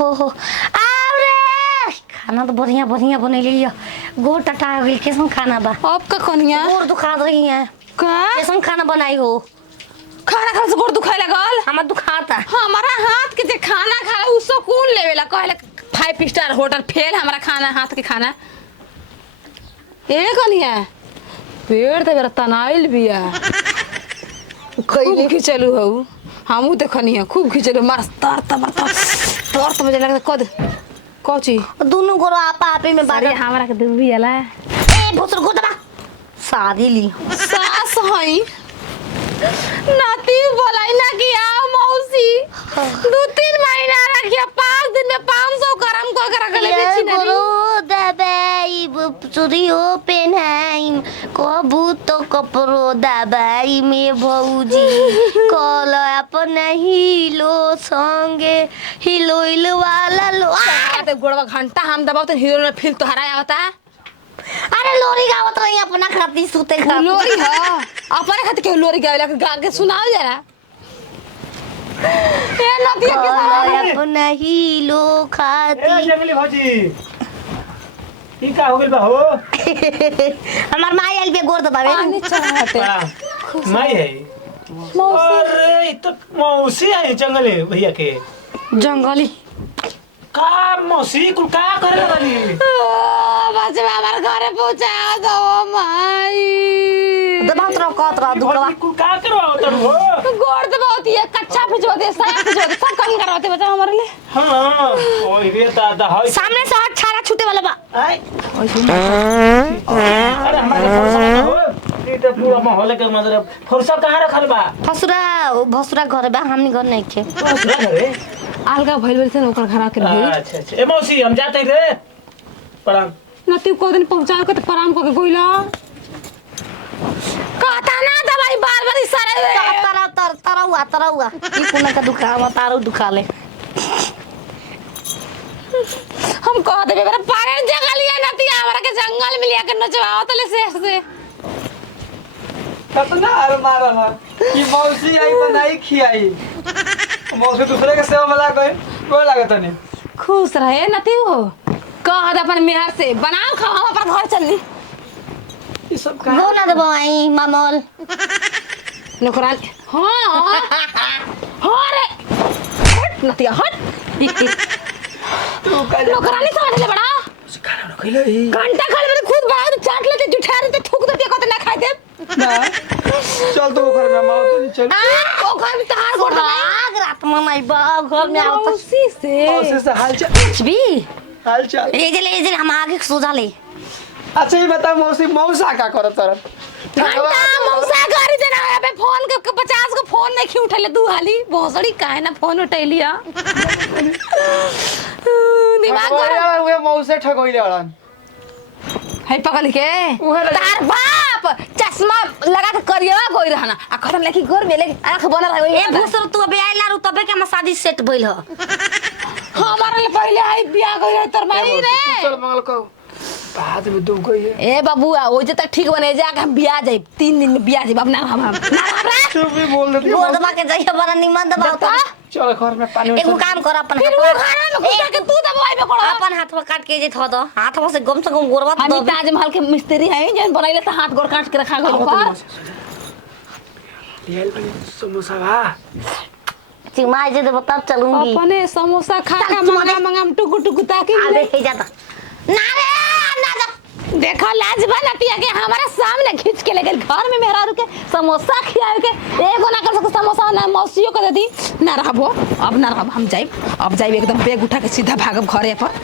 हो अरे खाना तो बढ़िया बढ़िया बनैली है। गोड़ टटा गेल कैसन खाना बा? अब का कनिया गोड़ दुखा रही है का कैसन खाना बनाई हो? खाना खाने से गोड़ दुखाए लगल। हमार दुखाता। हमारा हाथ के जे खाना खाला उ सुकून लेवेला कहला 5 स्टार होटल फेल हमारा खाना हाथ के खाना। ए कनिया पेड़ तो मेरा तनाइल बिया खूब खिचलू हऊ हमू देखनी है खूब खिचलू मास्तर तमर मुझे लगा कद कोची दोनों गोड़ आपा आपे में बारे बारे हमरा के दुबी आला ए भोसर को दबा शादी ली सास हई नाती बोलाई ना कि आओ मौसी 2-3 महीना रखिया 5 दिन में 500 गरम को कर गले बेची ना गोरो दबाई चोरी हो पेन है कबू तो कपरो दबाई में भौजी कल अपन हिलो संगे हिलो वाला लो ते गोड़वा घंटा हम दबाओ तो हीरो ने फिर तोहरा आवता। अरे लोरी गावत रही अपना खाती सूते खा लोरी हां अपने खातिर के लोरी गावेला गा के सुनाओ जरा ए नदिया के सामने अपना हिलो खाती ए जंगली भौजी ई का हो गेल बा हो? हमार माई आइल बे गोर दबावे पानी चढ़ाते माई है मौसी अरे ई तो मौसी है जंगली भैया के जंगली का मौसी कुल का करे लगली? बस हमारे घरे पहुंचा दो माई दबाव तो कहत रहा दुखवा भौजी कुल का करवाओ तब हो? गोड़ दबावती है कच्चा भिजवा दे साग भिजवा दे सब काम करवाते बच्चा हमारे लिए। हां ओए रे दादा होय सामने से हाथ छाड़ा छूटे वाला बा आय अरे हमारे फरसा हो ई तो पूरा माहौल के मतलब फरसा कहां रखल बा? भसुरा घर बा हमनी घर नहीं के फरसा घरे अलगा भइल से ओकर घर आके भेज अच्छा अच्छा ए मौसी हम जाते रे प्रणाम नती को दिन पहुंचाओ के तो प्रणाम को के गोइला कहता ना दवाई बार इशारा तरौआ ई कोना का दुखा हम तारो दुखा ले हम कह देबे मेरा पारे जगह लिया नती हमरा के जंगल में लिया के नचवाओ तले से कितना अर मारल है कि मौसी आई बनाई खियाई मौसी दूसरे के सेवा वाला कोई लागत नहीं। खुश रहे नती हो कह दे अपन मेहर से बनाओ खाओ हम अपन घर चलनी ये सब का गो ना दबाई मामोल नौकरान हां हां रे हट नतिया हट तू का नौकरानी समझ ले बड़ा खाना न खइले घंटा खड़े में खुद बड़ा तो चाट लेते जुठा देते थूक देते कहते ना खाए दे ना चल तो घर में माओ तो चल ओ घर में तहार गोड़ आग रात में माई बा घर में आओ मौसी से मौसी से हाल चाल कुछ भी हाल चाल ए जे हम आगे सोजा ले अच्छा ये बता मौसी मौसा का करत तरफ घंटा मौसा गाड़ी देना है बे फोन के 50 को फोन नहीं क्यों उठले दू हाली भोसड़ी काहे ना फोन उठैलिया दिमाग गरम वे मौसे ठगोइले हड़न है पकड़ के उहे लगे। तार बाप चश्मा लगा के करिया गोई रहना आ खत्म लेके गोर में लेके आंख बना रहे ए भूसर तू अबे आइला रु तबे के हम शादी सेट भइल ह हमारे लिए पहले आई बियाह गई रहे तोर माई रे चल मंगल को बाद में दुख गई है ए बाबूआ ओ जे तक ठीक बने जा के हम बियाह जाई 3 दिन में बियाह जाई अब ना हम ना हमरा तू भी बोल देती गोर दबा के जाइए बड़ा निमन दबाओ तो चल घर में पानी एगो काम कर अपन फिर वो खाना में घुसा के तू दबाई में कोड़ा अपन हाथ में काट के जे थ दो हाथ में से गम गोरवा हम दो ताजमहल के मिस्त्री हैं जन बनैले त हाथ गोड़ काट के रखा गइल पर ये वाली समोसा बा चिमाई जे देबो तब चलूंगी अपने समोसा खा के मंगा मंगा टुकु टुकु ताकि आ देखे जाता ना रे ना जा देखो लाजबा नतिया के हमारे सामने खींच के ले गेल घर में मेहरारू के समोसा खियावे के एगो ना कर सके समोसा ना मौसियो के दे दी ना रहबो अब ना रहब हम जाइब अब जाइब एकदम बैग उठा के सीधा भागब घरे पर